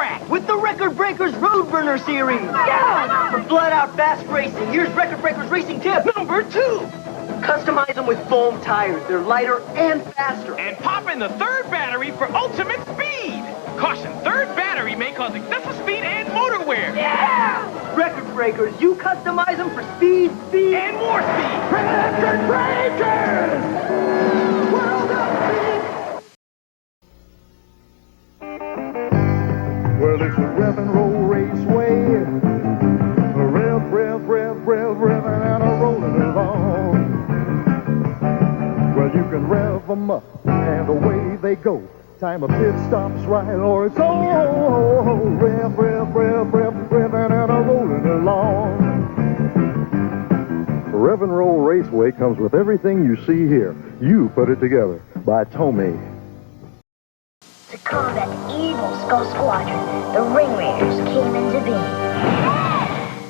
track. With the Record Breakers Road Burner Series. Yeah! For flat-out fast racing, here's Record Breakers Racing tip number 2. Customize them with foam tires. They're lighter and faster. And pop in the third battery for ultimate speed. Caution, third battery may cause excessive speed and motor wear. Yeah! Record Breakers, you customize them for speed, And more speed. Record Breakers! World of Speed! Well, it's a rev and roll raceway. A rev, revving and a rolling along. Well, you can rev them up and away they go. Time a pit stops right or it's on. Rev, revving and a rolling along. Rev and Roll Raceway comes with everything you see here. You put it together by Tomei. To combat the evil Skull Squadron, the Ring Raiders came into being.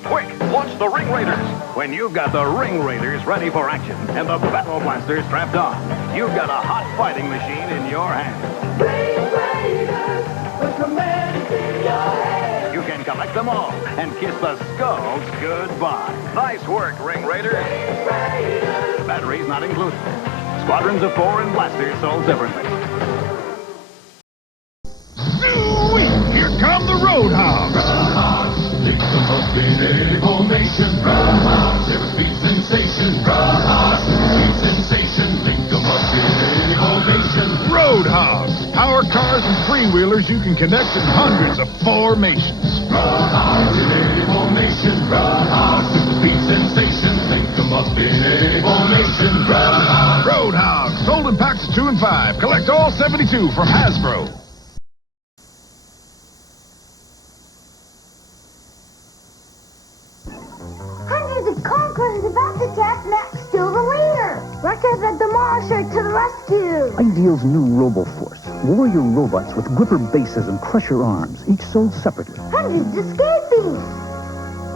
Quick, launch the Ring Raiders. When you've got the Ring Raiders ready for action and the Battle Blaster strapped on, you've got a hot fighting machine in your hands. Ring Raiders, with command in your hand. You can collect them all and kiss the skulls goodbye. Nice work, Ring Raiders. Ring Raiders. Batteries not included. Squadrons of 4 and blasters sold separately. Here come the Road Hogs. Pick them up in a formation. Roadhogs, they're a speed sensation. Roadhogs, speed sensation. Pick them up in a formation. Road Hogs. Power cars and three-wheelers you can connect in hundreds of formations. Roadhogs in a formation. Roadhogs, it's a speed sensation. Pick them up in a formation. Roadhogs. Road Hogs. Sold in packs of 2 and 5. Collect all 72 from Hasbro. Hundreds of conquerors about to attack Max Steel the leader. Record the Demolisher to the rescue. Ideal's new Robo Force. Warrior robots with gripper bases and crusher arms, each sold separately. Hundreds escaping.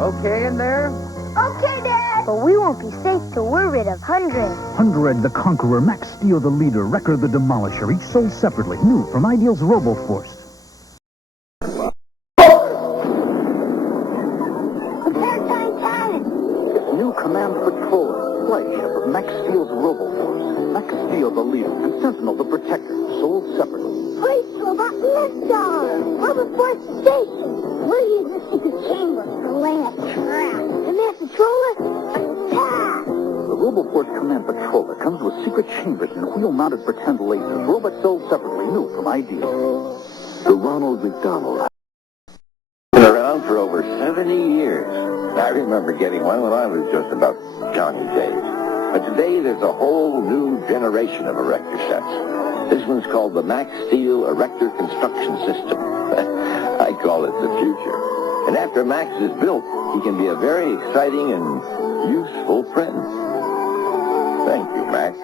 Okay in there? Okay, Dad. But we won't be safe till we're rid of Hundred. Hundred the Conqueror, Max Steel the Leader, Wrecker the Demolisher, each sold separately. New from Ideal's Robo Force. New Command Patrol, flagship of Max Steel's Robo Force. Max Steel the Leader and Sentinel the Protector, sold separately. Police robot liftoff. Robo Force station. We'll use the secret chamber for laying a trap. Command Patroller, attack. The Robo Force Command Patroller comes with secret chambers and wheel-mounted pretend lasers. Robots sold separately. New from Ideal. The Ronald McDonald. Been around for over 70 years. I remember getting one when I was just about Johnny's age. But today there's a whole new generation of erector sets. This one's called the Max Steel Erector Construction System. I call it the future. And after Max is built, he can be a very exciting and useful friend. Thank you, Max.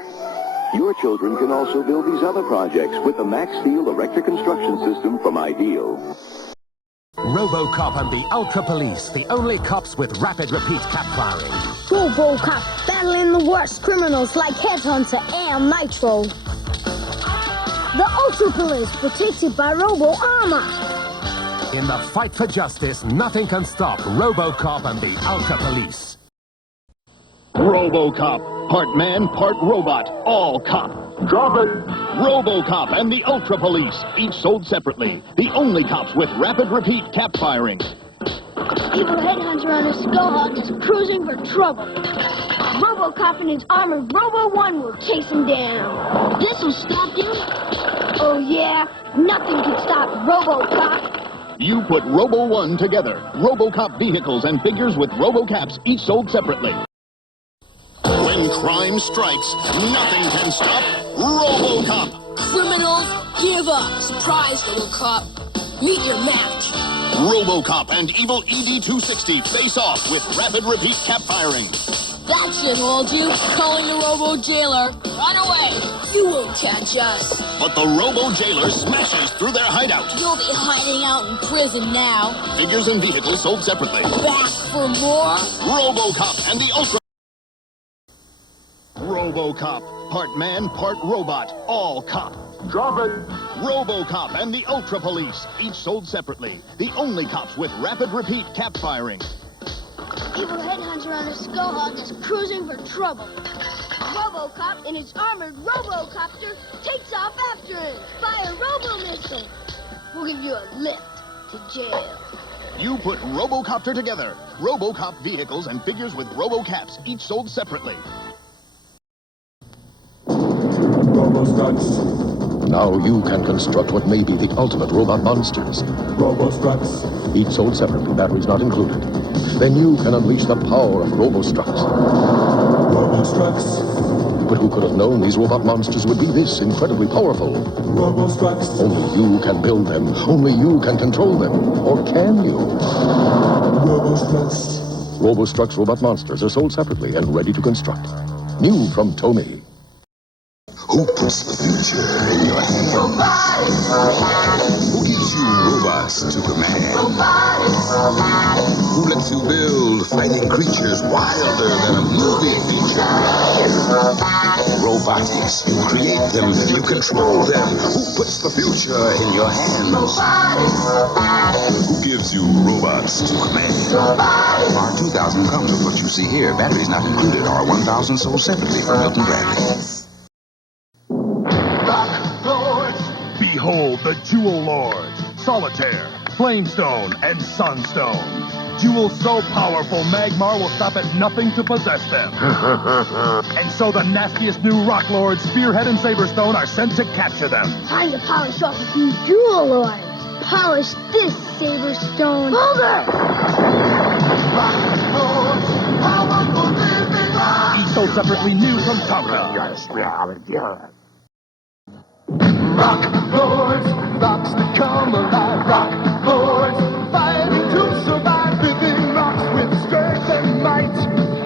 Your children can also build these other projects with the Max Steel Erector Construction System from Ideal. Robocop and the Ultra Police, the only cops with rapid repeat cap firing. Robocop battling the worst criminals like Headhunter and Nitro. The Ultra Police protected by Robo Armor. In the fight for justice, nothing can stop Robocop and the Ultra Police. Robocop, part man, part robot, all cop. Drop it! Robocop and the Ultra Police, each sold separately. The only cops with rapid repeat cap firing. Evil Headhunter on his Skullhawks is cruising for trouble. Robocop and his armored Robo-1 will chase him down. This'll stop him? Oh yeah, nothing can stop Robocop. You put Robo-1 together. Robocop vehicles and figures with Robocaps, each sold separately. When crime strikes, nothing can stop Robocop. Criminals, give up. Surprise, Robocop. Meet your match. Robocop and evil ED-260 face off with rapid repeat cap firing. That should hold you. Calling the Robo Jailer. Run away. You won't catch us. But the Robo Jailer smashes through their hideout. You'll be hiding out in prison now. Figures and vehicles sold separately. Back for more? Robocop and the Ultra... Robocop, part man, part robot, all cop. Drop it! Robocop and the Ultra Police, each sold separately. The only cops with rapid repeat cap firing. Evil headhunter on a Skullhawk is cruising for trouble. Robocop in his armored Robocopter takes off after him. Fire Robo Missile. We'll give you a lift to jail. You put Robocopter together. Robocop vehicles and figures with Robocaps, each sold separately. Robostrux. Now you can construct what may be the ultimate robot monsters. Robostrux. Each sold separately, batteries not included. Then you can unleash the power of Robostrux. Robostrux. But who could have known these robot monsters would be this incredibly powerful? Robostrux. Only you can build them. Only you can control them. Or can you? Robostrux. Robostrux robot monsters are sold separately and ready to construct. New from Tomy. Who puts the future in your hands? Who gives you robots to command? Who lets you build fighting creatures wilder than a movie feature? Robotix. You create them, you control them. Who puts the future in your hands? Who gives you robots to command? R2000 comes with what you see here. Batteries not included. R1000 sold separately from Milton Bradley. Behold the Jewel Lord, Solitaire, Flamestone, and Sunstone. Jewels so powerful, Magmar will stop at nothing to possess them. And so the nastiest new Rock Lords, Spearhead and Saberstone, are sent to capture them. Time to polish off a few Jewel Lords. Polish this, Saberstone. Hold her! Each sold separately, new from Tonka. Rock Lords, rocks that come alive. Rock Lords, fighting to survive. Living rocks with strength and might.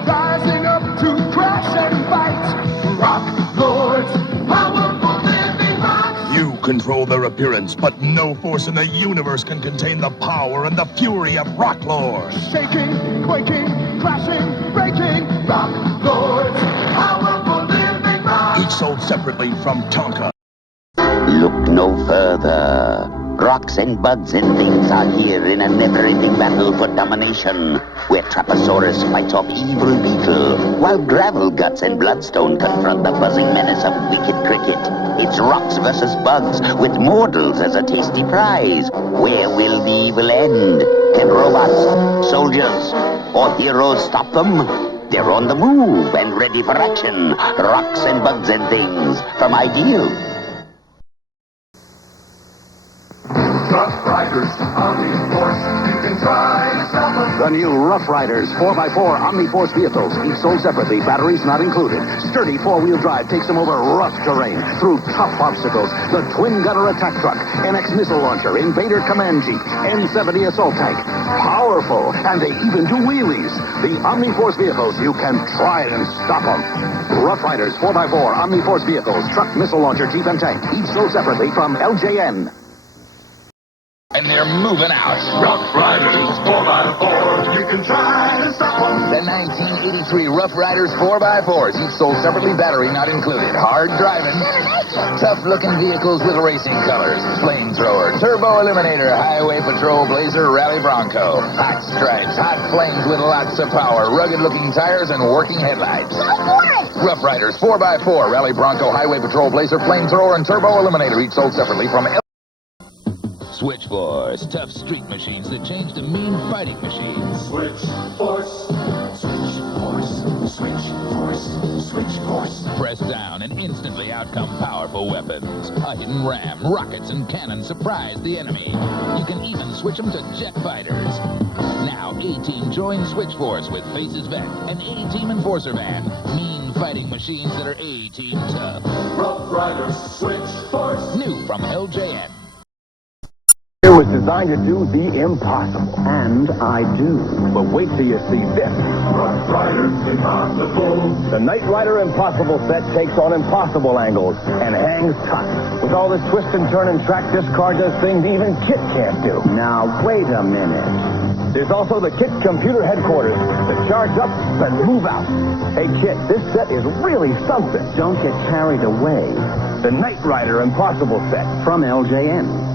Rising up to crash and fight. Rock Lords, powerful living rocks. You control their appearance, but no force in the universe can contain the power and the fury of Rock Lords. Shaking, quaking, crashing, breaking. Rock Lords, powerful living rocks. Each sold separately from Tonka. Look no further. Rocks and bugs and things are here in a never-ending battle for domination, where Traposaurus fights off evil beetle, while gravel guts and bloodstone confront the buzzing menace of wicked cricket. It's rocks versus bugs, with mortals as a tasty prize. Where will the evil end? Can robots, soldiers, or heroes stop them? They're on the move and ready for action. Rocks and bugs and things from Ideal. Rough Riders, Omni-Force, you can try to stop them. The new Rough Riders 4x4 Omni-Force vehicles, each sold separately, batteries not included. Sturdy four-wheel drive takes them over rough terrain, through tough obstacles. The twin-gunner attack truck, NX missile launcher, Invader command jeep, N70 assault tank. Powerful, and they even do wheelies. The Omni-Force vehicles, you can try and stop them. Rough Riders 4x4 Omni-Force vehicles, truck, missile launcher, jeep, and tank, each sold separately from LJN. And they're moving out. Rough Riders 4x4, you can try to stop them. The 1983 Rough Riders 4x4s, each sold separately, battery not included. Hard driving, tough-looking vehicles with racing colors. Flamethrower, Turbo Eliminator, Highway Patrol Blazer, Rally Bronco. Hot stripes, hot flames with lots of power, rugged-looking tires, and working headlights. Rough Riders 4x4, Rally Bronco, Highway Patrol Blazer, Flamethrower, and Turbo Eliminator, each sold separately from Switch Force, tough street machines that change to mean fighting machines. Switch Force, Switch Force, Switch Force, Switch Force. Press down and instantly out come powerful weapons. A hidden ram, rockets, and cannons surprise the enemy. You can even switch them to jet fighters. Now A-Team joins Switch Force with Faces Vec and A-Team Enforcer Van. Mean fighting machines that are A-Team tough. Rough Riders, Switch Force. New from LJN. It was designed to do the impossible. And I do. But wait till you see this. Rough Riders Impossible. The Knight Rider Impossible set takes on impossible angles and hangs tough. With all this twist and turn and track, this car does things even Kit can't do. Now, wait a minute. There's also the KIT computer headquarters to charge up and move out. Hey, KIT, this set is really something. Don't get carried away. The Knight Rider Impossible set from LJN.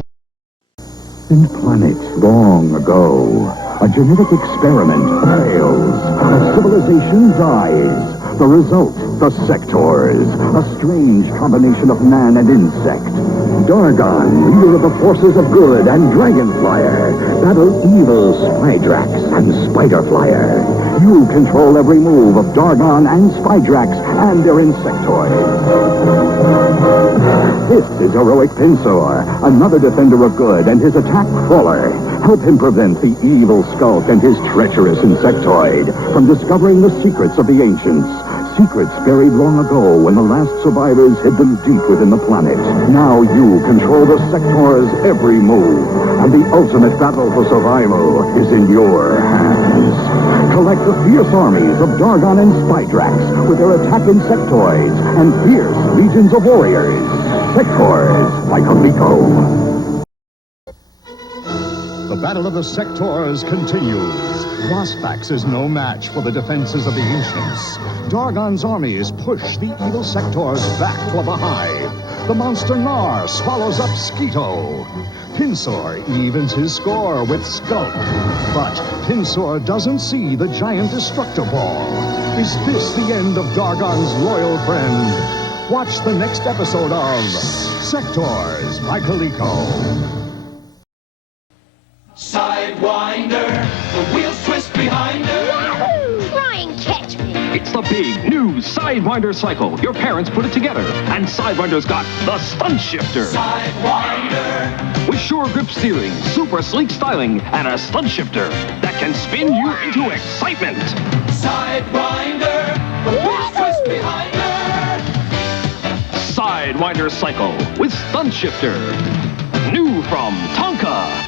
In planets long ago, a genetic experiment fails. A civilization dies. The result, the Sectaurs, a strange combination of man and insect. Dargon, leader of the forces of good, and Dragonflyer battle evil Spydrax and Spiderflyer. You control every move of Dargon and Spydrax and their Insectoids. This is heroic Pinsor, another defender of good, and his attack crawler. Help him prevent the evil Skulk and his treacherous Insectoid from discovering the secrets of the ancients. Secrets buried long ago when the last survivors hid them deep within the planet. Now you control the Sectaurs' every move, and the ultimate battle for survival is in your hands. Collect the fierce armies of Dargon and Spydrax with their attack insectoids and fierce legions of warriors. Sectaurs by Coleco. The battle of the Sectaurs continues. Rosfax is no match for the defenses of the ancients. Dargon's armies push the evil Sectaurs back toward the hive. The monster Nar swallows up Skeeto. Pinsor evens his score with Skulk. But Pinsor doesn't see the giant destructor ball. Is this the end of Dargon's loyal friend? Watch the next episode of Sectaurs by Coleco. Sidewinder, the wheels twist behind her. Yahoo! Try and catch me. It's the big new Sidewinder cycle. Your parents put it together, and Sidewinder's got the stunt shifter. Sidewinder. With sure grip steering, super sleek styling, and a stunt shifter that can spin you into excitement. Sidewinder, the wheels twist behind her. Sidewinder cycle with stunt shifter. New from Tonka.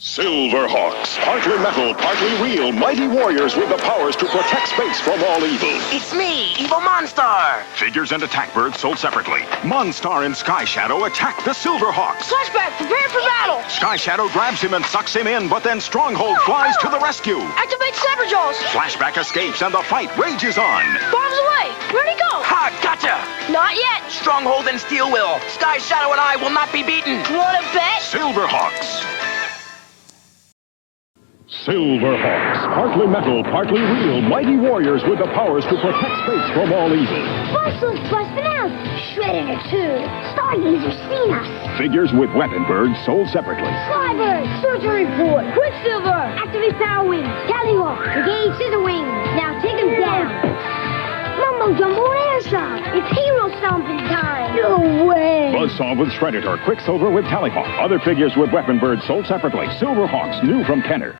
Silverhawks, partly metal, partly real, mighty warriors with the powers to protect space from all evil. It's me, Evil Monstar. Figures and attack birds sold separately. Monstar and Sky Shadow attack the Silverhawks. Flashback, prepare for battle. Sky Shadow grabs him and sucks him in, but then Stronghold flies to the rescue. Activate Saberjaws. Flashback escapes and the fight rages on. Bombs away. Where'd he go? Ha, gotcha. Not yet. Stronghold and Steel will. Sky Shadow and I will not be beaten. Wanna bet? Silverhawks. Silverhawks, partly metal, partly real, mighty warriors with the powers to protect space from all evil. Fossils busting out. Shredded in two. Stargazers seen us. Figures with weapon birds sold separately. Skybird, surgery report. Quicksilver, activate Power Wings. Tallywhawk, engage Scissor Wings. Now take them down. Mumbo Jumbo Airshot. It's hero stomping time. No way. Buzzsaw with Shredditor, Quicksilver with Tallyhawk. Other figures with weapon birds sold separately. Silverhawks, new from Kenner.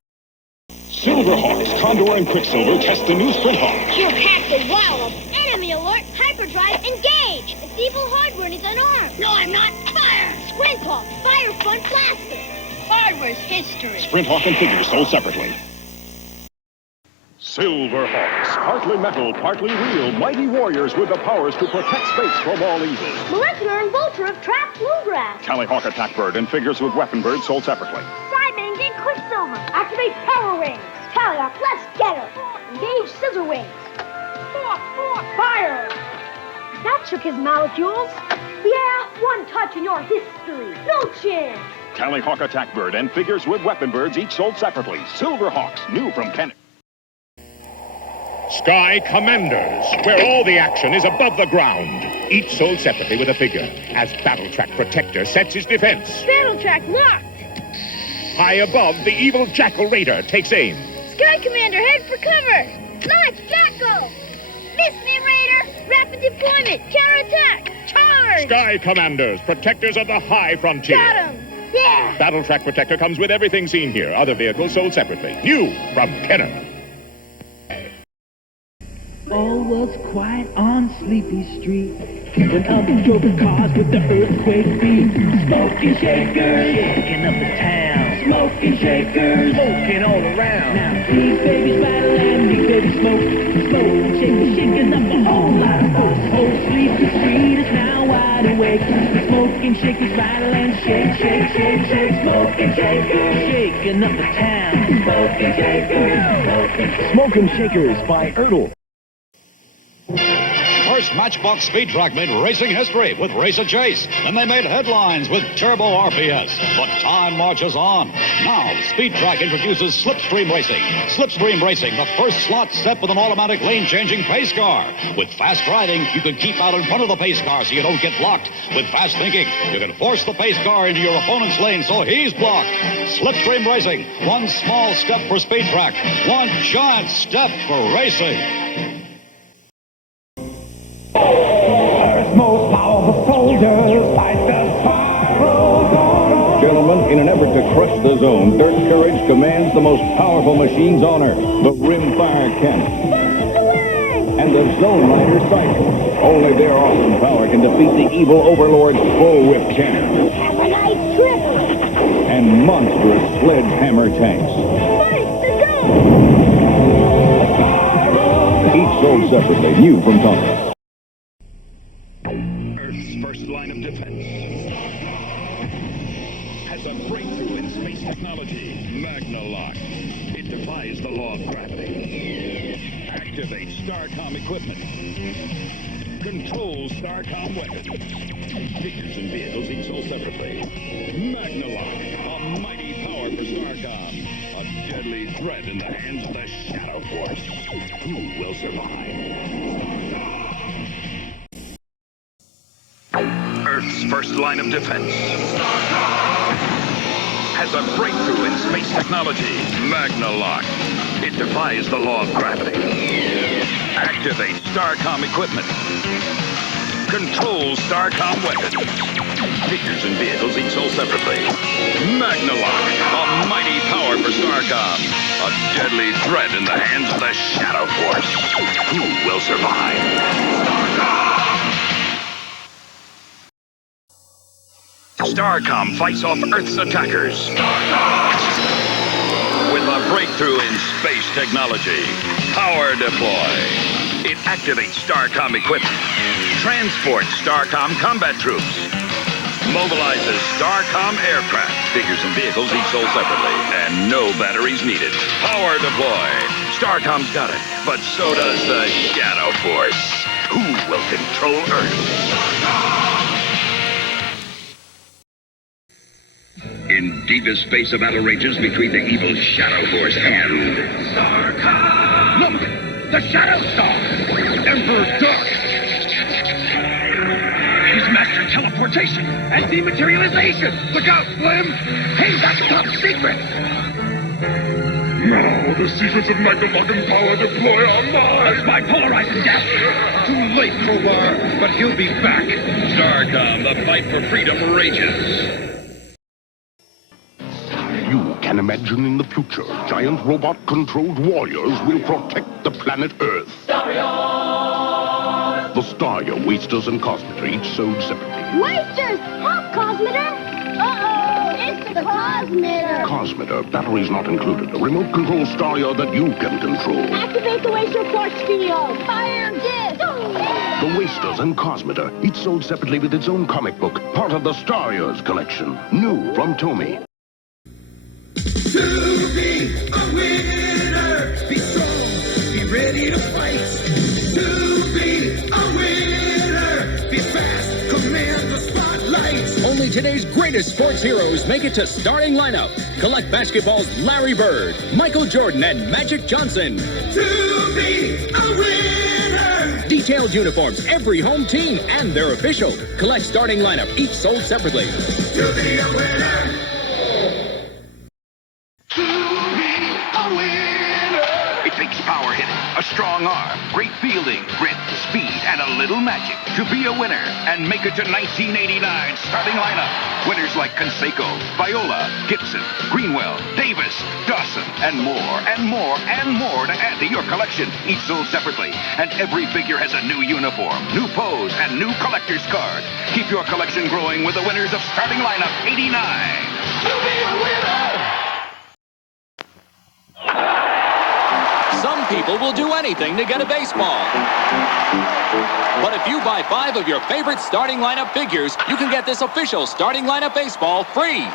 Silverhawks, Condor, and Quicksilver test the new Sprinthawk. You have the wild. Enemy alert. Hyperdrive engage. The evil hardware is unarmed. No, I'm not. Fire. Sprinthawk. Fire front blaster. Hardware's history. Sprinthawk and figures sold separately. Silverhawks, partly metal, partly real, mighty warriors with the powers to protect space from all evil. Molecular and Voltron trap bluegrass. Tallyhawk attack bird and figures with weapon birds sold separately. Simon, engage Quicksilver. Activate Power Wings. Tallyhawk, let's get her. Engage Scissor Wings. Fire. That shook his molecules. Yeah, one touch in your history. No chance. Tallyhawk attack bird and figures with weapon birds each sold separately. Silverhawks, new from Kenner. Sky Commanders, where all the action is above the ground. Each sold separately with a figure, as Battletrack Protector sets his defense. Battletrack locked. High above, the evil Jackal Raider takes aim. Sky Commander, head for cover. Launch, Jackal. Miss me, Raider. Rapid deployment, counterattack, charge. Sky Commanders, protectors of the high frontier. Got him. Yeah. Battletrack Protector comes with everything seen here. Other vehicles sold separately. New from Kenner. All was quiet on Sleepy Street when up drove the cars with the earthquake beat. Smokin Shakers, shaking up the town. Smokin Shakers, smoking all around. Now these babies rattle and these babies smoke. Smokin Shakers, shaking up a whole lot of folks. Whole Sleepy Street is now wide awake. Smokin Shakers rattle and shake, shake, shake, shake. Smokin Shakers, shaking up the town. Smokin Shakers, Smokin Shakers by Ertl. First Matchbox Speedtrack made racing history with Race a Chase, and they made headlines with Turbo RPS. But time marches on. Now, Speedtrack introduces Slipstream Racing. Slipstream Racing, the first slot set with an automatic lane-changing pace car. With fast driving, you can keep out in front of the pace car so you don't get blocked. With fast thinking, you can force the pace car into your opponent's lane so he's blocked. Slipstream Racing, one small step for Speedtrack, one giant step for racing. Earth's most powerful soldiers fight the fire. Gentlemen, in an effort to crush the zone, Dirt Courage commands the most powerful machines on Earth, the Rimfire Cannon and the Zone Rider Cycle. Only their awesome power can defeat the evil Overlord's Bullwhip Cannon. Have a nice trip. And monstrous sledgehammer tanks. Each sold separately, new from Tonka. Earth's first line of defense has a breakthrough in space technology, Magnalock. It defies the law of gravity. Activate Starcom equipment. Control Starcom weapons. Figures and vehicles each sold separately. Magnalock, a mighty power for Starcom. A deadly threat in the hands of the Shadow Force. Who will survive? Earth's first line of defense has a breakthrough in space technology, Magnalock. It defies the law of gravity. Activate Starcom equipment. Control Starcom weapons. Figures and vehicles each sold separately. Magnalock, a mighty power for Starcom. A deadly threat in the hands of the Shadow Force. Who will survive? Starcom fights off Earth's attackers. With a breakthrough in space technology, Power Deploy. It activates Starcom equipment, transports Starcom combat troops, mobilizes Starcom aircraft, figures and vehicles each sold separately, and no batteries needed. Power Deploy. Starcom's got it, but so does the Shadow Force. Who will control Earth? In deepest space, a battle rages between the evil Shadow Force and Starcom. Look! The Shadow Star! Emperor Dark! He's mastered teleportation and dematerialization! Look out, Slim! Hey, that's top secret! Now the secrets of Magnalock and Power Deploy are mine! That's my polarizing death! Too late, Crowbar, but he'll be back! Starcom, the fight for freedom rages. You can imagine in the future, giant robot-controlled warriors will protect the planet Earth. Starriors! The Starrior, Wasters, and Cosmeter, each sold separately. Wasters! Help, Cosmeter! Uh-oh! It's the Cosmeter! Cosmeter, batteries not included. A remote control Starrior that you can control. Activate the Waster Force field! Fire disc! The Wasters and Cosmeter, each sold separately with its own comic book, part of the Starriors collection. New from Tomy. To be a winner, be strong, be ready to fight. To be a winner, be fast, command the spotlight. Only today's greatest sports heroes make it to starting lineup. Collect basketball's Larry Bird, Michael Jordan, and Magic Johnson. To be a winner. Detailed uniforms, every home team, and they're official. Collect starting lineup, each sold separately. To be a winner. It takes power hitting, a strong arm, great fielding, grit, speed, and a little magic to be a winner and make it to 1989 starting lineup. Winners like Canseco, Viola, Gibson, Greenwell, Davis, Dawson, and more, and more, and more to add to your collection, each sold separately. And every figure has a new uniform, new pose, and new collector's card. Keep your collection growing with the winners of starting lineup 89. To be a winner! Some people people will do anything to get a baseball. But if you buy 5 of your favorite starting lineup figures, you can get this official starting lineup baseball free.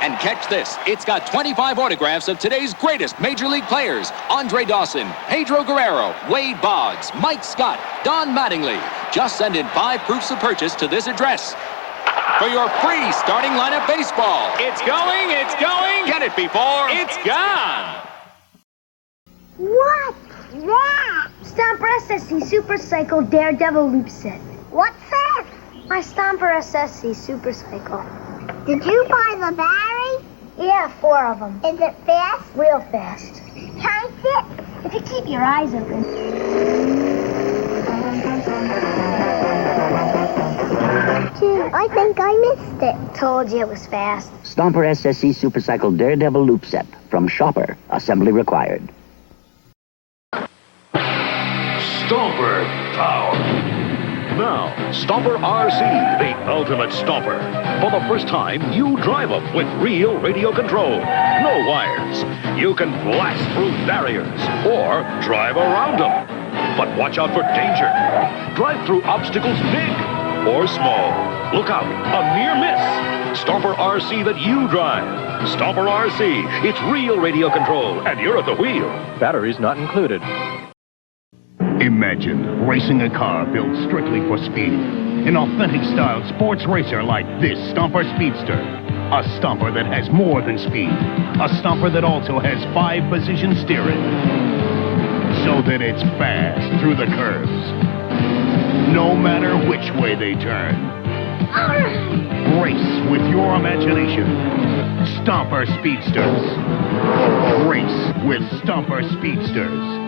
And catch this, it's got 25 autographs of today's greatest Major League players. Andre Dawson, Pedro Guerrero, Wade Boggs, Mike Scott, Don Mattingly. Just send in 5 proofs of purchase to this address for your free starting lineup baseball. It's going, it's going. Get it before It's gone. What? That? Stomper SSC Super Cycle Daredevil Loop Set. What's that? My Stomper SSC Super Cycle. Did you buy the battery? Yeah, 4 of them. Is it fast? Real fast. Can I sit? If you keep your eyes open. I think I missed it. Told you it was fast. Stomper SSC Supercycle Daredevil Loop Set from Shopper. Assembly required. Stomper Power. Now, Stomper RC, the ultimate stomper. For the first time, you drive them with real radio control. No wires. You can blast through barriers or drive around them. But watch out for danger. Drive through obstacles big or small. Look out, a near miss. Stomper RC that you drive. Stomper RC, it's real radio control, and you're at the wheel. Batteries not included. Imagine racing a car built strictly for speed. An authentic-style sports racer like this Stomper Speedster. A stomper that has more than speed. A stomper that also has 5-position steering. So that it's fast through the curves. No matter which way they turn. Race with your imagination. Stomper Speedsters. Race with Stomper Speedsters.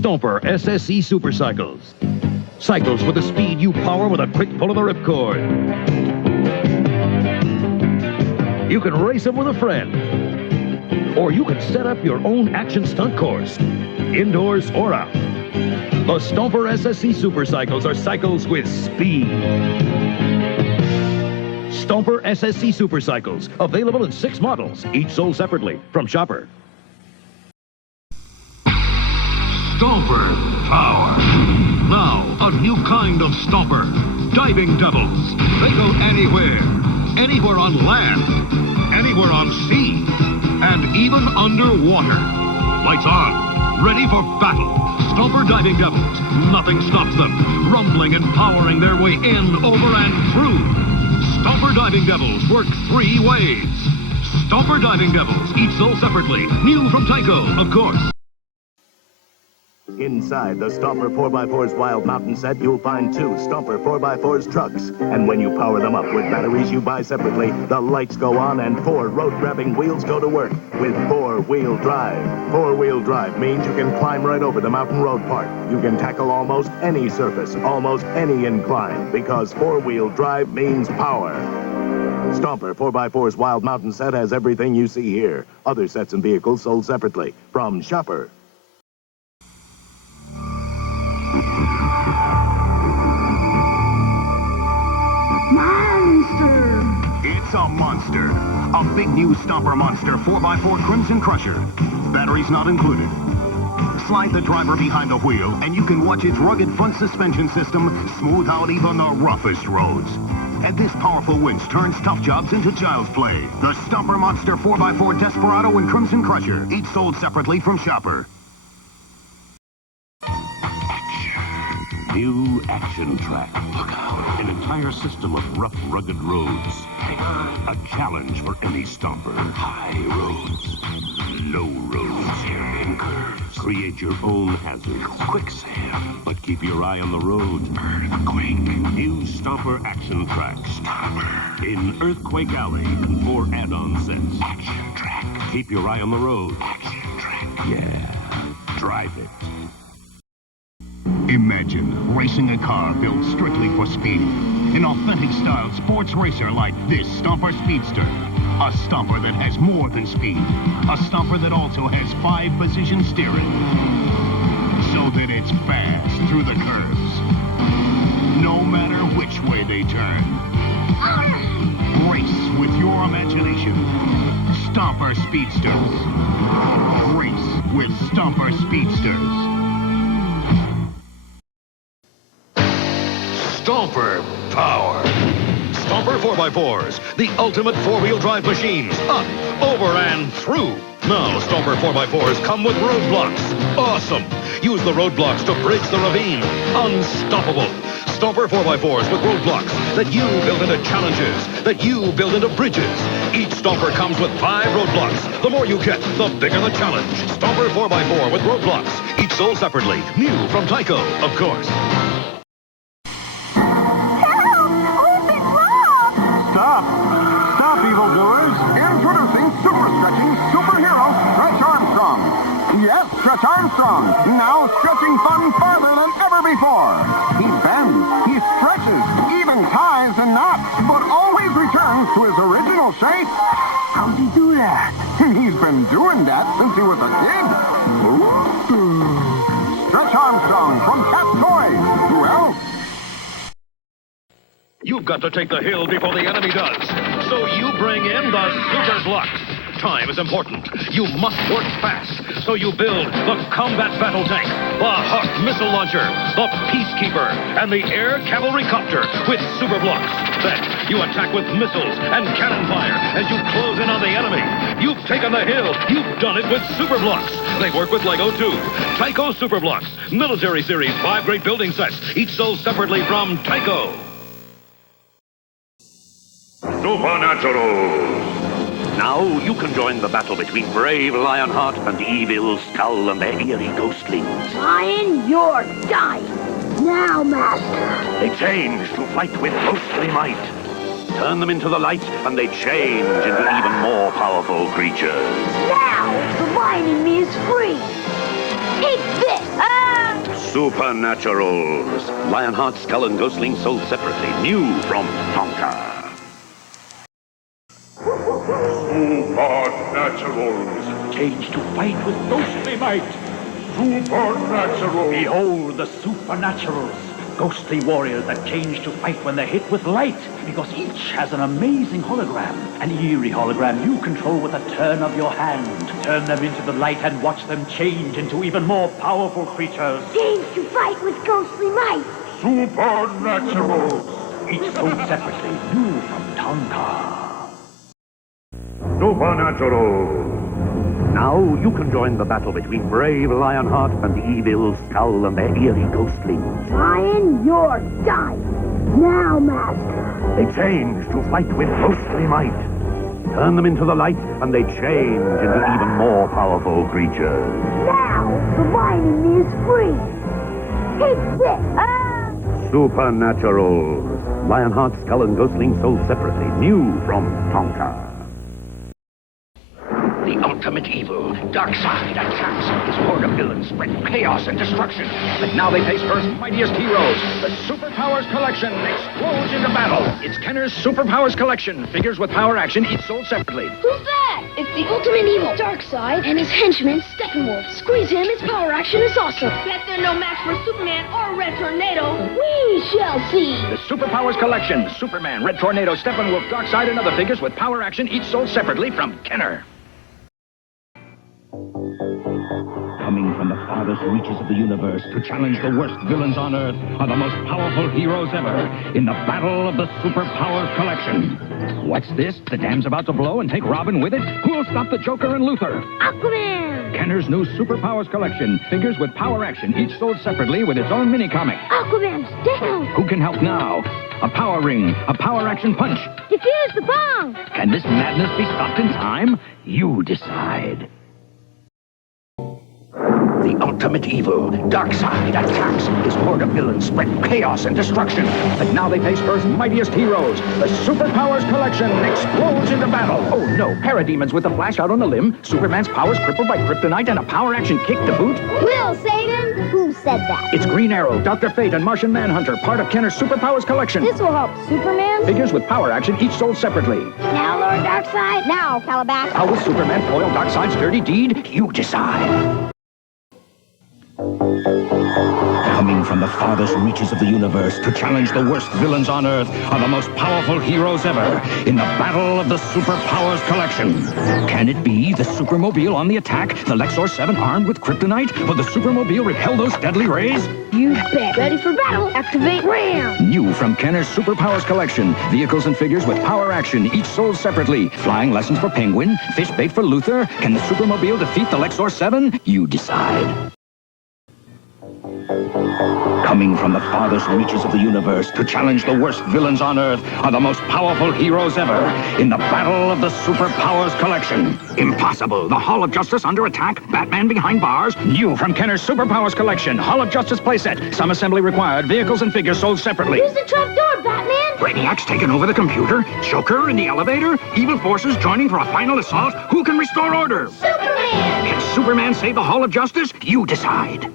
Stomper SSC Supercycles. Cycles with the speed you power with a quick pull of the ripcord. You can race them with a friend. Or you can set up your own action stunt course, indoors or out. The Stomper SSC Supercycles are cycles with speed. Stomper SSC Supercycles, available in 6 models, each sold separately from Shopper. Stomper Power. Now, a new kind of stomper. Diving Devils. They go anywhere. Anywhere on land. Anywhere on sea. And even underwater. Lights on. Ready for battle. Stomper Diving Devils. Nothing stops them. Rumbling and powering their way in, over, and through. Stomper Diving Devils work 3 ways. Stomper Diving Devils, each sold separately. New from Tyco, of course. Inside the Stomper 4x4's Wild Mountain set, you'll find 2 Stomper 4x4's trucks. And when you power them up with batteries you buy separately, the lights go on and 4 road-grabbing wheels go to work with 4-wheel drive. 4-wheel drive means you can climb right over the mountain road part. You can tackle almost any surface, almost any incline, because 4-wheel drive means power. Stomper 4x4's Wild Mountain set has everything you see here. Other sets and vehicles sold separately from Shopper. Monster! It's a monster. A big new Stomper Monster 4x4 Crimson Crusher. Batteries not included. Slide the driver behind the wheel, and you can watch its rugged front suspension system smooth out even the roughest roads. And this powerful winch turns tough jobs into child's play. The Stomper Monster 4x4 Desperado and Crimson Crusher, each sold separately from Shopper. New action track. Look out. An entire system of rough, rugged roads. Hang on. A challenge for any stomper. High roads. Low roads. Hairpin curves. Create your own hazards. Quicksand. But keep your eye on the road. Earthquake. New Stomper action tracks. Stomper. In Earthquake Alley. 4 add-on sets. Action track. Keep your eye on the road. Action track. Yeah. Drive it. Imagine racing a car built strictly for speed. An authentic-style sports racer like this Stomper Speedster. A stomper that has more than speed. A stomper that also has 5-position steering. So that it's fast through the curves. No matter which way they turn. Race with your imagination. Stomper Speedsters. Race with Stomper Speedsters. Stomper Power. Stomper 4x4s, the ultimate four-wheel drive machines. Up, over, and through. Now, Stomper 4x4s come with roadblocks. Awesome. Use the roadblocks to bridge the ravine. Unstoppable. Stomper 4x4s with roadblocks that you build into challenges, that you build into bridges. Each Stomper comes with 5 roadblocks. The more you get, the bigger the challenge. Stomper 4x4 with roadblocks, each sold separately. New from Tyco, of course. Stop, evildoers. Introducing super-stretching superhero Stretch Armstrong. Yes, Stretch Armstrong. Now stretching fun farther than ever before. He bends, he stretches, even ties and knots, but always returns to his original shape. How'd he do that? He's been doing that since he was a kid. Stretch Armstrong from Cat Toys. Who else? You've got to take the hill before the enemy does. So you bring in the Super Blocks. Time is important. You must work fast. So you build the Combat Battle Tank, the Hawk Missile Launcher, the Peacekeeper, and the Air Cavalry Copter with Super Blocks. Then you attack with missiles and cannon fire as you close in on the enemy. You've taken the hill. You've done it with Super Blocks. They work with Lego too. Tyco Super Blocks, Military Series, 5 great building sets, each sold separately from Tyco. Supernatural! Now you can join the battle between brave Lionheart and evil Skull and their eerie ghostlings. Lion, you're dying. Now, Master. They change to fight with ghostly might. Turn them into the light and they change into even more powerful creatures. Now, the lion in me is free. Take this. Supernaturals. Lionheart, Skull, and Ghostling sold separately. New from Tonka. Supernaturals, change to fight with ghostly might. Supernatural. Behold the supernaturals, ghostly warriors that change to fight when they're hit with light, because each has an amazing hologram, an eerie hologram you control with a turn of your hand. Turn them into the light and watch them change into even more powerful creatures. Change to fight with ghostly might. Supernaturals, each sold separately, new from Tonka. Supernatural! Now you can join the battle between brave Lionheart and evil Skull and their eerie ghostlings. Lion, you're dying. Now, Master. They change to fight with ghostly might. Turn them into the light and they change into even more powerful creatures. Now, the lion in me is free. Take this. Supernatural. Lionheart, Skull, and Ghostling sold separately. New from Tonka. The ultimate evil, dark side attacks. His horde of villains spread chaos and destruction. But now they face Earth's mightiest heroes. The Superpowers Collection explodes into battle. It's Kenner's Superpowers Collection. Figures with power action, each sold separately. Who's that? It's the ultimate evil, Darkseid, and his henchman, Steppenwolf. Squeeze him, his power action is awesome. Bet they're no match for Superman or Red Tornado. We shall see. The Superpowers Collection. Superman, Red Tornado, Steppenwolf, Darkseid, and other figures with power action, each sold separately from Kenner. Coming from the farthest reaches of the universe to challenge the worst villains on Earth are the most powerful heroes ever in the battle of the Superpowers Collection. What's this? The dam's about to blow and take Robin with it? Who'll stop the Joker and Luthor? Aquaman! Kenner's new Superpowers Collection. Figures with power action, each sold separately with its own mini-comic. Aquaman's down! Who can help now? A power ring, a power action punch. Defuse the bomb! Can this madness be stopped in time? You decide. The ultimate evil, Darkseid attacks. His horde of villains spread chaos and destruction. But now they face Earth's mightiest heroes. The Superpowers Collection explodes into battle. Oh no, parademons with a flash out on a limb, Superman's powers crippled by kryptonite, and a power action kick to boot. We'll save him. Who said that? It's Green Arrow, Dr. Fate, and Martian Manhunter, part of Kenner's Superpowers Collection. This will help Superman. Figures with power action, each sold separately. Now, Lord Darkseid. Now, Calabash. How will Superman foil Darkseid's dirty deed? You decide. Coming Coming from the farthest reaches of the universe to challenge the worst villains on Earth are the most powerful heroes ever in the battle of the Superpowers Collection. Can it be the Supermobile on the attack, the Lexor 7 armed with kryptonite? Will the Supermobile repel those deadly rays? You bet. Ready for battle. Activate RAM. New from Kenner's Superpowers Collection. Vehicles and figures with power action, each sold separately. Flying lessons for Penguin, fish bait for Luther. Can the Supermobile defeat the Lexor 7? You decide. Coming from the farthest reaches of the universe to challenge the worst villains on Earth are the most powerful heroes ever in the battle of the Superpowers Collection. Impossible! The Hall of Justice under attack, Batman behind bars. New from Kenner's Superpowers Collection, Hall of Justice playset. Some assembly required, vehicles and figures sold separately. Use the trap door, Batman! Brainiac's taken over the computer, Joker in the elevator, evil forces joining for a final assault. Who can restore order? Superman! Can Superman save the Hall of Justice? You decide.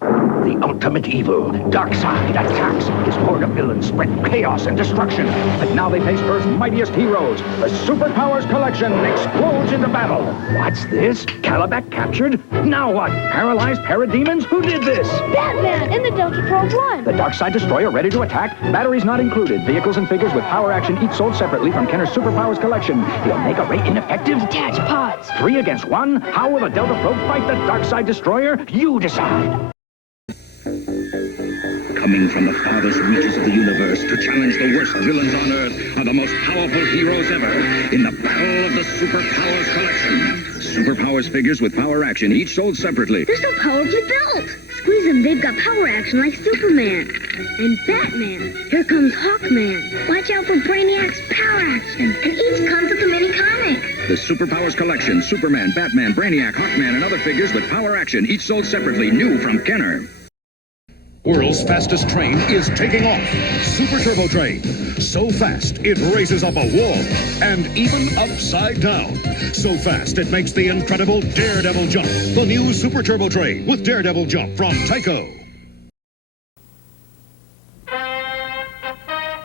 The ultimate evil, Darkseid, attacks. His horde of villains spread chaos and destruction. But now they face Earth's mightiest heroes. The Superpowers Collection explodes into battle. What's this? Calabac captured? Now what? Paralyzed parademons? Who did this? Batman and the Delta Probe 1. The Darkseid Destroyer ready to attack? Batteries not included. Vehicles and figures with power action each sold separately from Kenner's Superpowers Collection. The Omega Ray ineffective? Detach pods. 3 against 1? How will the Delta Probe fight the Darkseid Destroyer? You decide. Coming from the farthest reaches of the universe to challenge the worst villains on Earth are the most powerful heroes ever in the battle of the Superpowers Collection. Superpowers figures with power action, each sold separately. They're so powerfully built. Squeeze them, they've got power action like Superman. And Batman. Here comes Hawkman. Watch out for Brainiac's power action. And each comes with a mini comic. The Superpowers Collection, Superman, Batman, Brainiac, Hawkman, and other figures with power action, each sold separately, new from Kenner. World's fastest train is taking off. Super Turbo Train. So fast, it races up a wall and even upside down. So fast, it makes the incredible Daredevil jump. The new Super Turbo Train with Daredevil jump from Tyco.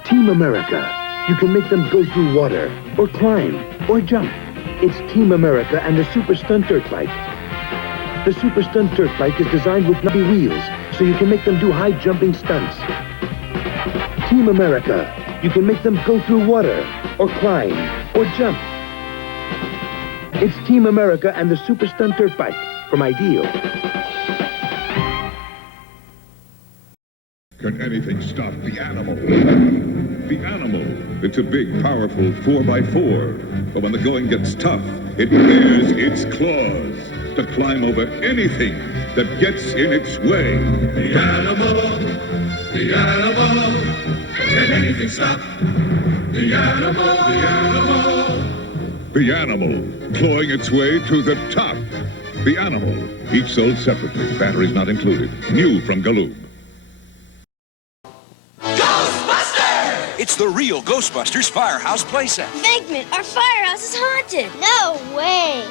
Team America. You can make them go through water, or climb, or jump. It's Team America and the Super Stunt Dirt Bike. The Super Stunt Dirt Bike is designed with knobby wheels, so you can make them do high-jumping stunts. Team America. You can make them go through water, or climb, or jump. It's Team America and the Super Stunt Dirt Bike from Ideal. Can anything stop the animal? The animal. It's a big, powerful 4x4. But when the going gets tough, it bares its claws to climb over anything that gets in its way. The animal. The animal. Can anything stop the animal? The animal. The animal, clawing its way to the top. The animal, each sold separately, batteries not included. New from Galoob. It's the Real Ghostbusters Firehouse playset. Venkman, our firehouse is haunted. No way.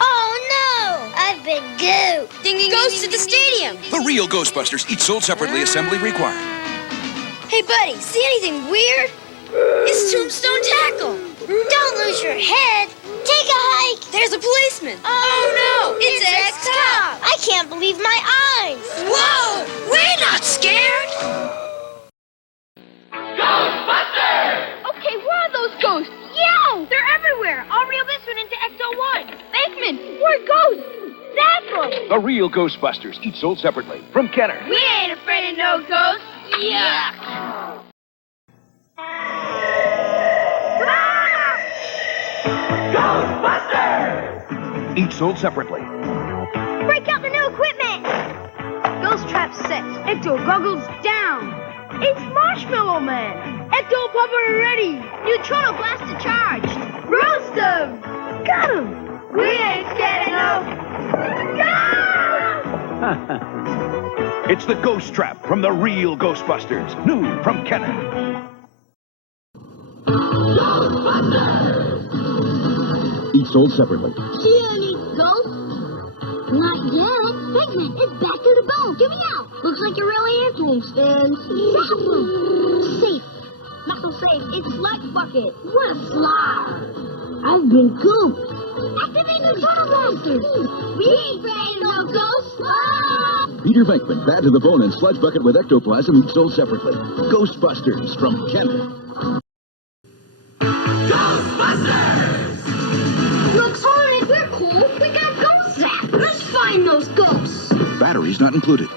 Oh, no. I've been gooped. Ding, ding, Ghosts at the stadium. The Real Ghostbusters, each sold separately, assembly required. Hey, buddy, see anything weird? It's Tombstone Tackle. Don't lose your head. Take a hike. There's a policeman. Oh, no. It's X-Cop. I can't believe my eyes. Whoa. We're not scared. Ghostbusters! Okay, where are those ghosts? Yo! They're everywhere. I'll reel this one into Ecto-1. Venkman, we're ghosts. Zap them. The Real Ghostbusters, each sold separately. From Kenner. We ain't afraid of no ghosts. Yuck. Ghostbusters! Each sold separately. Break out the new equipment. Ghost trap set. Ecto goggles down. It's Marshmallow Man. Ecto Puffer ready. Neutrino blaster charged. Roast them. Got him. We ain't scared enough. It's the Ghost Trap from the Real Ghostbusters. New from Kenner. Each sold separately. See any ghosts? Not yet. Venkman, it's back to the bone. Give me out. Looks like you're really into them, Stan. Zap them. Safe. Not so safe. It's Sludge Bucket. What a slide. I've been gooped. Activate the Turtle Blasters. We ain't afraid of no ghosts. Ah! Peter Venkman, bad to the bone, and Sludge Bucket with ectoplasm, each sold separately. Ghostbusters from Kenner. Ghostbusters! Look, Sonic, we're cool. We got ghost zap. Let's find those ghosts. Batteries not included.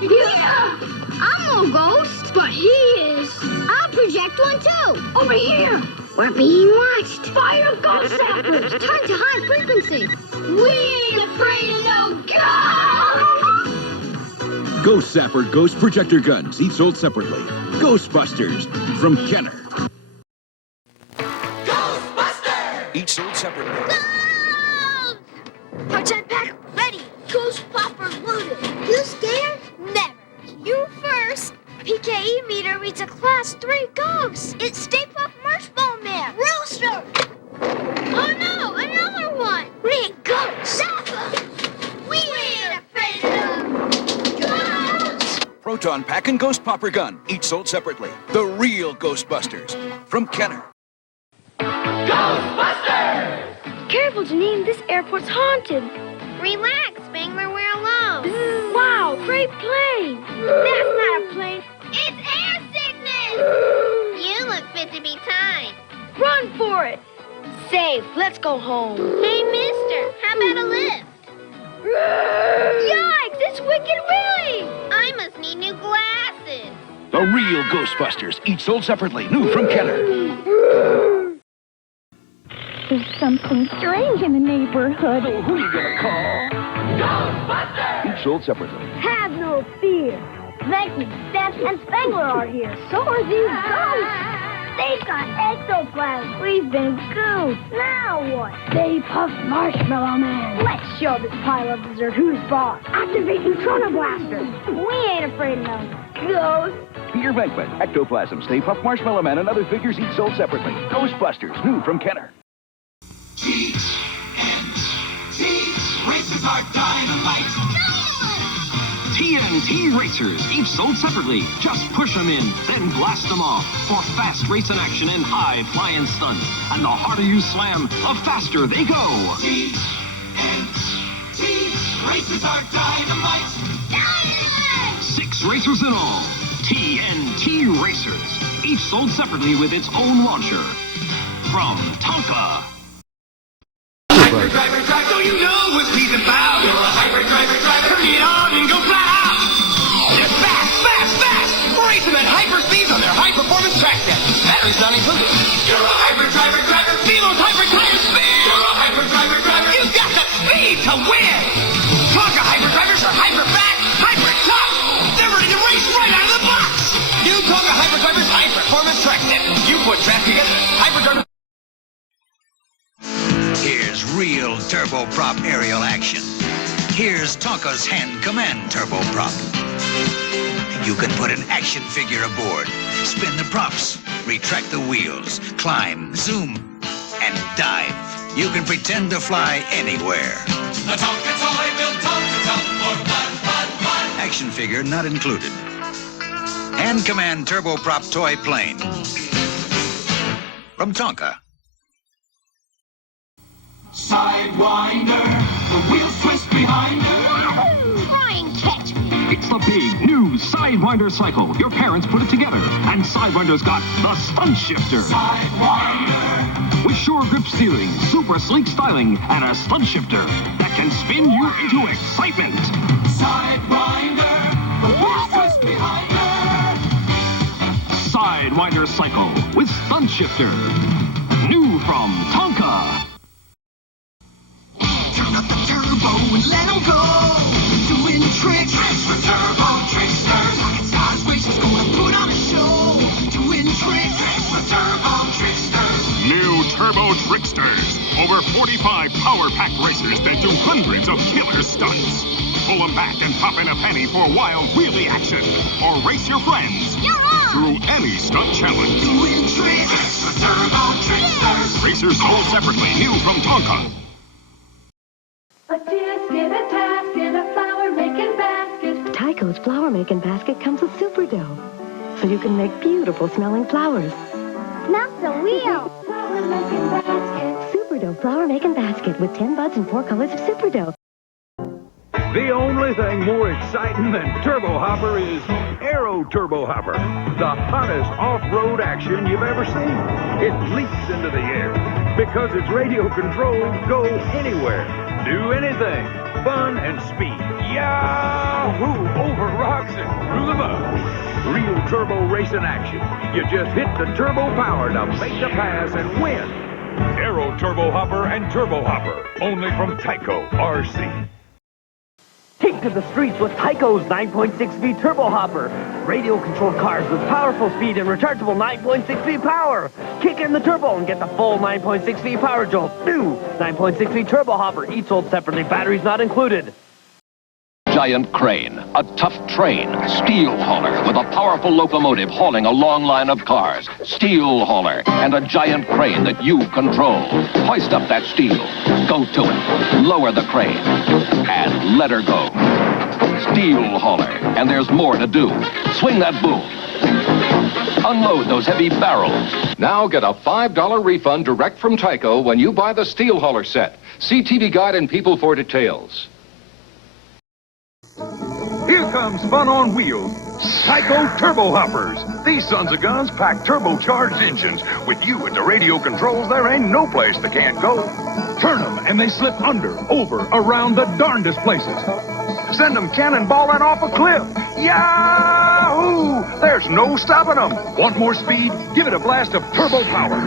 Yeah! I'm no ghost, but he is. I'll project one too. Over here. We're being watched. Fire ghost zappers. Turn to high frequency. We ain't afraid of no ghosts. Ghost Zapper Ghost Projector Guns, each sold separately. Ghostbusters from Kenner. Each sold separately. Our jetpack ready. Ghost poppers loaded. You scared? Never. You first. PKE meter reads a class 3 ghost. It's Stay Puft Marshmallow Man. Rooster. Oh no, another one. We ain't ghosts. Zappa. We ain't afraid of ghosts. Proton Pack and Ghost Popper Gun, each sold separately. The Real Ghostbusters from Kenner. Ghostbusters! Careful, Janine. This airport's haunted. Relax, Spangler. We're alone. Wow, great plane. That's not a plane. It's air sickness. You look fit to be tied. Run for it. Safe. Let's go home. Hey, mister. How about a lift? Yikes! It's Wicked Willie. I must need new glasses. The Real Ghostbusters, each sold separately. New from Kenner. There's something strange in the neighborhood. So who are you gonna call? Ghostbusters! Each sold separately. Have no fear. Becky, Steph, and Spangler are here. So are these ghosts. They've got ectoplasm. We've been goofed. Now what? Stay Puft Marshmallow Man. Let's show this pile of dessert who's boss. Activate Neutrona Blaster. We ain't afraid of no ghosts. Peter Venkman, Ectoplasm, Stay Puft Marshmallow Man, and other figures each sold separately. Ghostbusters, new from Kenner. TNT Racers are dynamite. TNT Racers, each sold separately. Just push them in, then blast them off for fast racing action and high flying stunts. And the harder you slam, the faster they go. TNT Racers are dynamite. 6 racers in all. TNT Racers, each sold separately with its own launcher. From Tonka. Hyper driver, do you know what speed's about? You're a hyper driver, turn it on and go flat out. It's fast, racing at hyper speeds on their high-performance track set. Batteries not included. You're a hyper driver, feel those hyper tires spin. You're a hyper driver, you've got the speed to win. Tonka hyper drivers are hyper fast, hyper tough. They're ready to race right out of the box. New Tonka hyper drivers high-performance track set. You put track together, hyper driver. Here's real turboprop aerial action. Here's Tonka's hand command turboprop. You can put an action figure aboard, spin the props, retract the wheels, climb, zoom, and dive. You can pretend to fly anywhere. The Tonka toy will Tonka jump for fun. Action figure not included. Hand command turboprop toy plane. From Tonka. Sidewinder, the wheels twist behind her. Try and catch me. It's the big new Sidewinder cycle. Your parents put it together, and Sidewinder's got the stunt shifter. Sidewinder. With sure grip steering, super sleek styling, and a stunt shifter that can spin you into excitement. Sidewinder, the wheels twist behind her. Sidewinder cycle with stunt shifter. New from Tonka. Turn up the turbo and let them go. Doing tricks for turbo tricksters. Rocket Stars Racers gonna put on a show. Doing tricks for turbo tricksters. New Turbo Tricksters. Over 45 power-packed racers that do hundreds of killer stunts. Pull them back and pop in a penny for wild wheelie action. Or race your friends through any stunt challenge. Doing tricks for turbo tricksters. Racers sold separately. New from Tonka. A disc in a task in a flower-making basket. Tyco's flower-making basket comes with super dough, so you can make beautiful-smelling flowers. Not the wheel. Flower-making basket. Super dough flower-making basket with 10 buds and 4 colors of super dough. The only thing more exciting than Turbo Hopper is Aero Turbo Hopper, the hottest off-road action you've ever seen. It leaps into the air because it's radio controlled, go anywhere, do anything, fun and speed. Yahoo! Over rocks and through the mud. Real turbo racing action. You just hit the turbo power to make the pass and win. Aero Turbo Hopper and Turbo Hopper, only from Tyco RC. Take to the streets with Tyco's 9.6V Turbo Hopper. Radio-controlled cars with powerful speed and rechargeable 9.6V power. Kick in the turbo and get the full 9.6V power jolt. New 9.6V Turbo Hopper, each sold separately, batteries not included. Giant crane, a tough train, steel hauler with a powerful locomotive hauling a long line of cars. Steel hauler and a giant crane that you control. Hoist up that steel. Go to it. Lower the crane. And let her go. Steel hauler. And there's more to do. Swing that boom. Unload those heavy barrels. Now get a $5 refund direct from Tyco when you buy the steel hauler set. See TV Guide and People for details. Here comes fun on wheels. Tyco Turbo Hoppers. These sons of guns pack turbocharged engines. With you at the radio controls, there ain't no place they can't go. Turn them and they slip under, over, around the darndest places. Send them cannonballing off a cliff. Yahoo! There's no stopping them. Want more speed? Give it a blast of turbo power.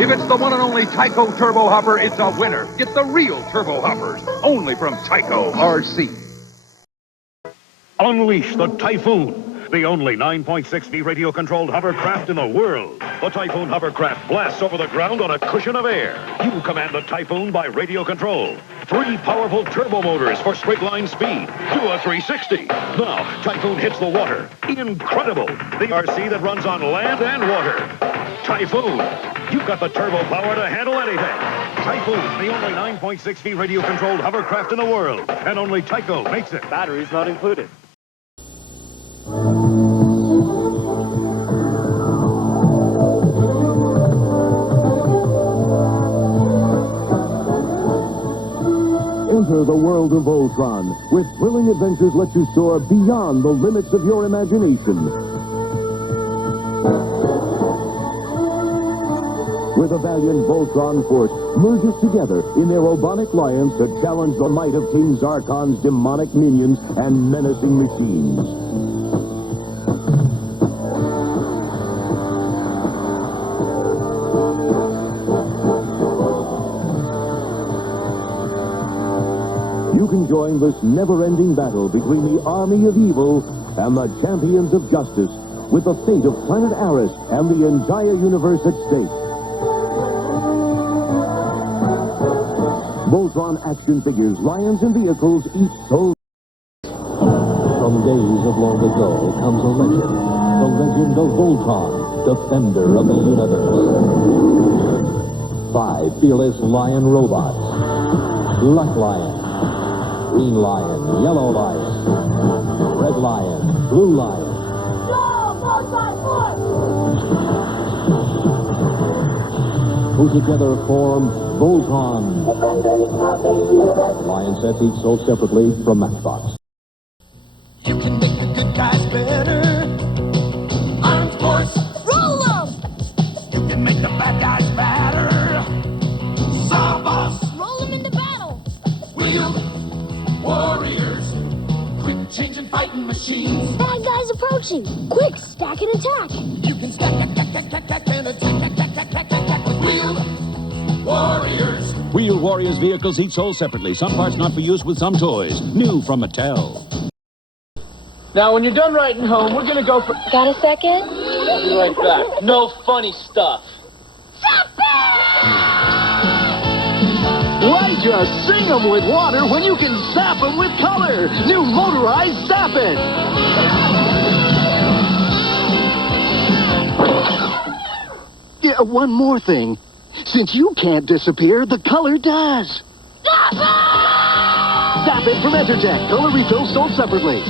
If it's the one and only Tyco Turbo Hopper, it's a winner. Get the real Turbo Hoppers, only from Tyco RC. Unleash the Typhoon, the only 9.6V radio-controlled hovercraft in the world. The Typhoon hovercraft blasts over the ground on a cushion of air. You command the Typhoon by radio control. 3 powerful turbo motors for straight-line speed. Do a 360. Now, Typhoon hits the water. Incredible. The RC that runs on land and water. Typhoon. You've got the turbo power to handle anything. Typhoon, the only 9.6V radio-controlled hovercraft in the world. And only Tyco makes it. Batteries not included. Enter the world of Voltron, with thrilling adventures let you soar beyond the limits of your imagination. Where the valiant Voltron force merges together in their robonic alliance to challenge the might of King Zarkon's demonic minions and menacing machines. You can join this never-ending battle between the army of evil and the champions of justice, with the fate of planet Aris and the entire universe at stake. Voltron action figures, lions, and vehicles, each sold. From days of long ago comes a legend. The legend of Voltron, defender of the universe. 5 fearless lion robots. Black Lion, Green Lion, Yellow Lion, Red Lion, Blue Lion. Who together form Voltron. Lion sets each sold separately from Matchbox. You can make the good guys better. Armed force, roll them. You can make the bad guys badder. Sabas, roll them into battle. Real warriors, quick changing fighting machines. Bad guys approaching. Quick, stack and attack. You can stack and attack with real warriors. Real Warriors vehicles each sold separately. Some parts not for use with some toys. New from Mattel. Now, when you're done writing home, we're gonna go for... Got a second? Be right back. No funny stuff. Why just sing them with water when you can zap them with color? New motorized Zap It. Yeah, one more thing. Since you can't disappear, the color does. Zap It from Entertech. Color refills sold separately.